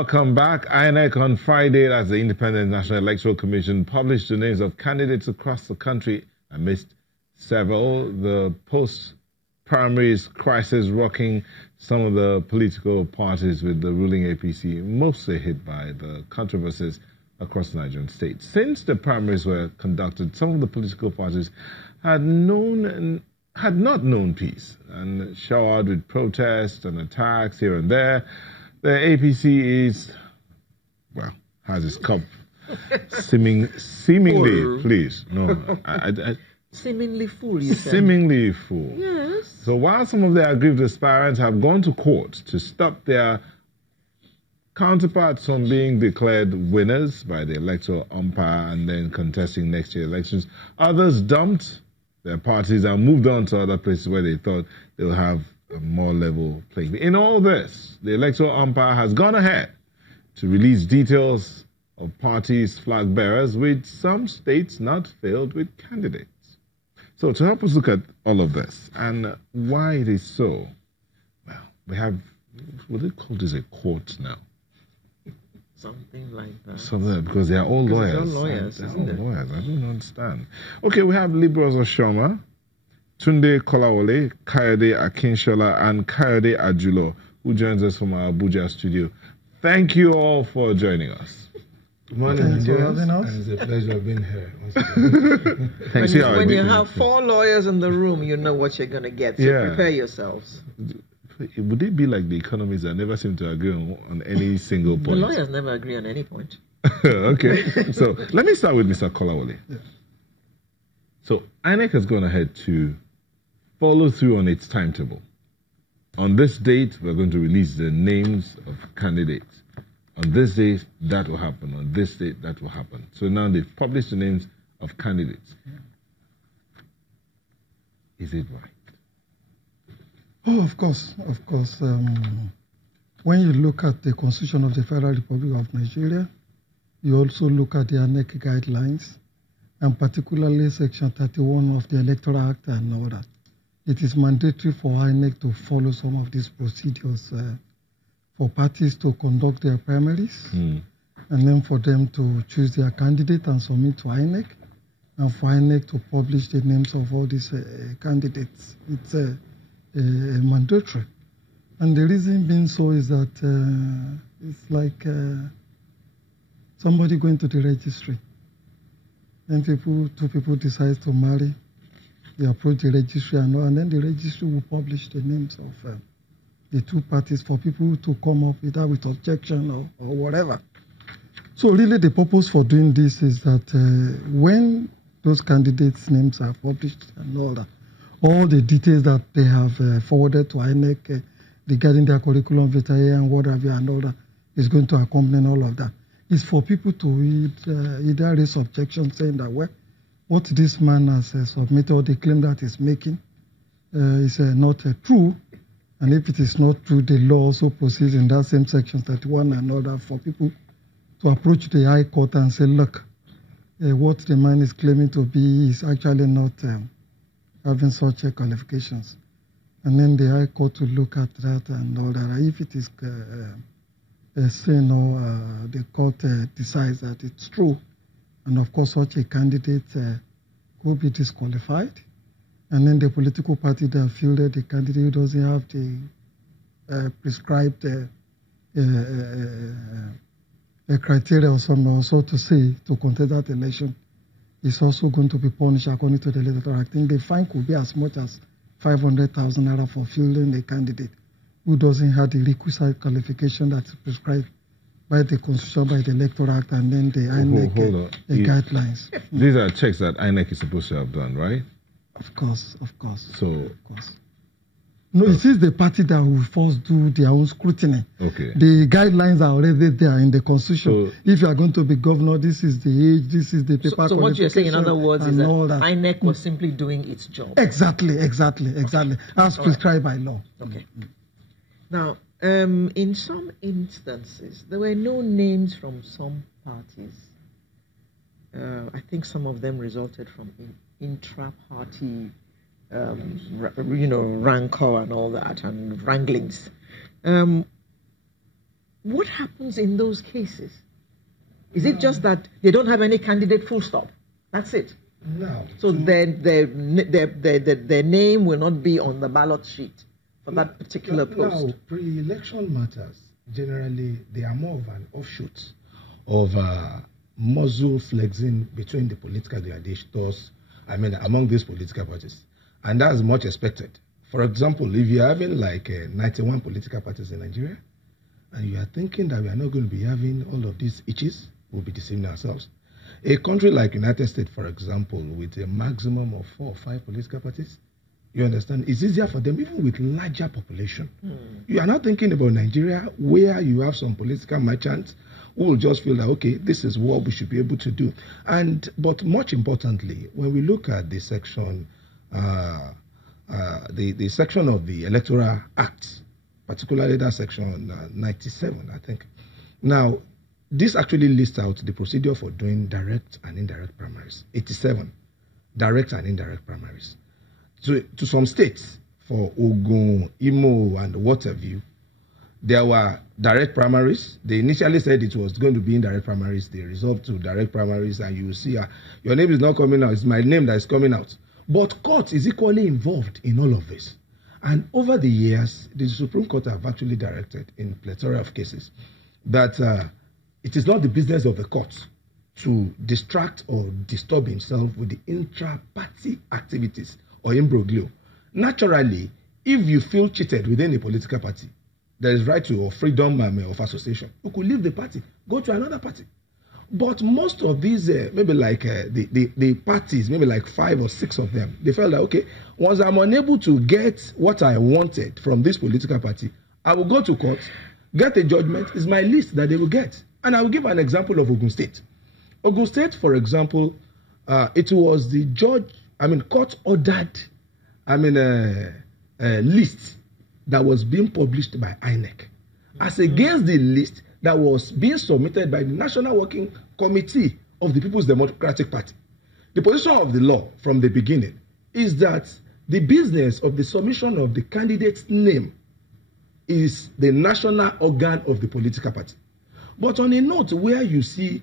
Welcome back. INEC on Friday, as the Independent National Electoral Commission published the names of candidates across the country amidst the post-primaries crisis rocking some of the political parties with the ruling APC, mostly hit by the controversies across the Nigerian state. Since the primaries were conducted, some of the political parties had not known peace and showered with protests and attacks here and there. The APC has its cup seemingly, full. Please, no, seemingly full, you said. Seemingly full. Yes. So while some of their aggrieved aspirants have gone to court to stop their counterparts from being declared winners by the electoral umpire and then contesting next year's elections, others dumped their parties and moved on to other places where they thought they'll have a more level playing field. In all this, the electoral umpire has gone ahead to release details of parties' flag bearers, with some states not filled with candidates. So to help us look at all of this and why it is so, well, we have, what do they call this, a court now? Something like that. Something, because they are all lawyers. They're all lawyers, isn't it? Lawyers. I don't understand. Okay, we have Liberals Oshoma, Tunde Kolawole, Kayode Akinshola, and Kayode Ajulo, who joins us from our Abuja studio. Thank you all for joining us. Good morning, Thanks for having us. And it's a pleasure being here. Thanks. When you have 4 lawyers in the room, you know what you're going to get. So prepare yourselves. Would it be like the economists that never seem to agree on any single point? The lawyers never agree on any point. Okay, so let me start with Mr. Kolawole. Yeah. So INEC has gone ahead to follow through on its timetable. On this date, we're going to release the names of candidates. On this date, that will happen. On this date, that will happen. So now they've published the names of candidates. Is it right? Oh, of course, of course. When you look at the Constitution of the Federal Republic of Nigeria, you also look at the INEC guidelines, and particularly Section 31 of the Electoral Act and all that. It is mandatory for INEC to follow some of these procedures for parties to conduct their primaries, and then for them to choose their candidate and submit to INEC, and for INEC to publish the names of all these candidates. It's mandatory. And the reason being so is that it's like somebody going to the registry. And two people decide to marry, they approach the registry and then the registry will publish the names of the 2 parties for people to come up either with objection or whatever. So really the purpose for doing this is that when those candidates' names are published and all that, all the details that they have forwarded to INEC regarding their curriculum vitae and what have you and all that is going to accompany all of that. It's for people to either raise objections saying that, well, what this man has submitted or the claim that he's making is not true. And if it is not true, the law also proceeds in that same section 31 and all that for people to approach the High Court and say, look, what the man is claiming to be is actually not having such qualifications. And then the High Court will look at that and all that. If it is a sin or the court decides that it's true, and of course such a candidate could be disqualified, and then the political party that fielded the candidate doesn't have the prescribed criteria or something, or so to say, to contest that election, is also going to be punished according to the Electoral Act. The fine could be as much as 500,000 naira for fielding a candidate who doesn't have the requisite qualification that's prescribed by the Constitution, by the Electoral Act, and then the INEC guidelines. These are checks that INEC is supposed to have done, right? Of course, of course. So, of course. No, it is the party that will first do their own scrutiny. Okay. The guidelines are already there in the Constitution. So, if you are going to be governor, this is the age, this is the paper. So what you're saying, in other words, is that INEC was simply doing its job. Exactly, as prescribed by law. Okay. Now, in some instances, there were no names from some parties. I think some of them resulted from intra-party rancor and all that, and wranglings. what happens in those cases? Is it just that they don't have any candidate, full stop? That's it. Now, So their name will not be on the ballot sheet for that particular post. Now, pre-election matters, generally, they are more of an offshoot of muzzle flexing between the political gladiators, among these political parties. And that's much expected. For example, if you're having like 91 political parties in Nigeria, and you are thinking that we are not going to be having all of these itches, we'll be deceiving ourselves. A country like United States, for example, with a maximum of 4 or 5 political parties, you understand, it's easier for them, even with larger population. You are not thinking about Nigeria, where you have some political merchants who will just feel that, okay, this is what we should be able to do. But much importantly, when we look at the section, the section of the Electoral Act, particularly that section 97, I think. Now, this actually lists out the procedure for doing direct and indirect primaries. 87, direct and indirect primaries. To some states, for Ogun, Imo, and what have you, there were direct primaries. They initially said it was going to be indirect primaries. They resolved to direct primaries, and you will see your name is not coming out. It's my name that is coming out. But court is equally involved in all of this. And over the years, the Supreme Court have actually directed in plethora of cases that it is not the business of the court to distract or disturb himself with the intra-party activities or imbroglio. Naturally, if you feel cheated within a political party, there is right to or freedom of association. You could leave the party, go to another party. But most of these, maybe like the parties, maybe like 5 or 6 of them, they felt that, okay, once I'm unable to get what I wanted from this political party, I will go to court, get a judgment. It's my list that they will get. And I will give an example of Ogun State. Ogun State, for example, it was the court ordered, list that was being published by INEC as against the list that was being submitted by the National Working Committee of the People's Democratic Party. The position of the law from the beginning is that the business of the submission of the candidate's name is the national organ of the political party. But on a note where you see